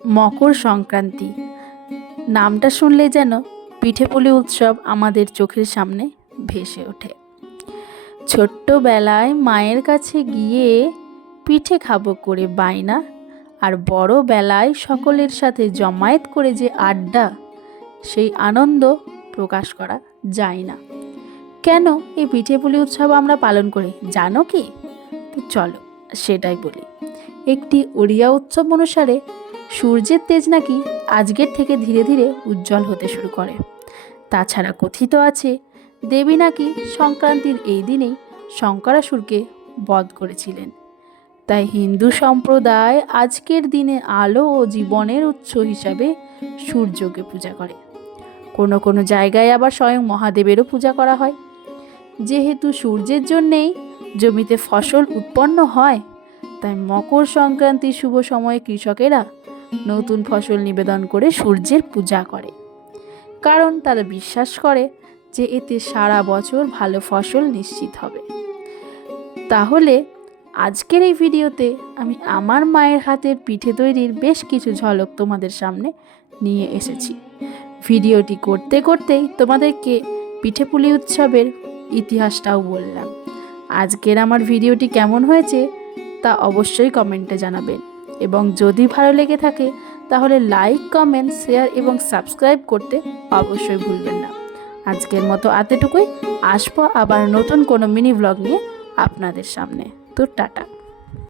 মকর সংক্রান্তি নামটা শুনলে যেন পিঠেপুলি উৎসব আমাদের চোখের সামনে ভেসে ওঠে। ছোট্টবেলায় মায়ের কাছে গিয়ে পিঠে খাবো করে বায়না, আর বড় বেলায় সকলের সাথে জমায়েত করে যে আড্ডা, সেই আনন্দ প্রকাশ করা যায় না। কেন এই পিঠেপুলি উৎসব আমরা পালন করি জানো কি? তো চলো সেটাই বলি। একটি ওড়িয়া উৎসব অনুসারে সূর্যের তেজ নাকি আজকের থেকে ধীরে ধীরে উজ্জ্বল হতে শুরু করে। তাছাড়া কথিত আছে দেবী নাকি সংক্রান্তির এই দিনেই শঙ্করাসুরকে বধ করেছিলেন। তাই হিন্দু সম্প্রদায় আজকের দিনে আলো ও জীবনের উৎস হিসাবে সূর্যকে পূজা করে। কোনো কোনো জায়গায় আবার স্বয়ং মহাদেবেরও পূজা করা হয়। যেহেতু সূর্যের জন্যেই জমিতে ফসল উৎপন্ন হয়, তাই মকর সংক্রান্তির শুভ সময়ে কৃষকেরা নতুন ফসল নিবেদন করে সূর্যের পূজা করে, কারণ তারা বিশ্বাস করে যে এতে সারা বছর ভালো ফসল নিশ্চিত হবে। তাহলে আজকের এই ভিডিওতে আমি আমার মায়ের হাতের পিঠে তৈরির বেশ কিছু ঝলক তোমাদের সামনে নিয়ে এসেছি। ভিডিওটি করতে করতেই তোমাদেরকে পিঠেপুলি উৎসবের ইতিহাসটাও বললাম। আজকের আমার ভিডিওটি কেমন হয়েছে তা অবশ্যই কমেন্টে জানাবেন, এবং যদি ভালো লেগে থাকে তাহলে লাইক, কমেন্ট, শেয়ার এবং সাবস্ক্রাইব করতে অবশ্যই ভুলবেন না। আজকের মতো এতটুকুই। আসবো আবার নতুন কোনো মিনি ব্লগ নিয়ে আপনাদের সামনে। তো টাটা।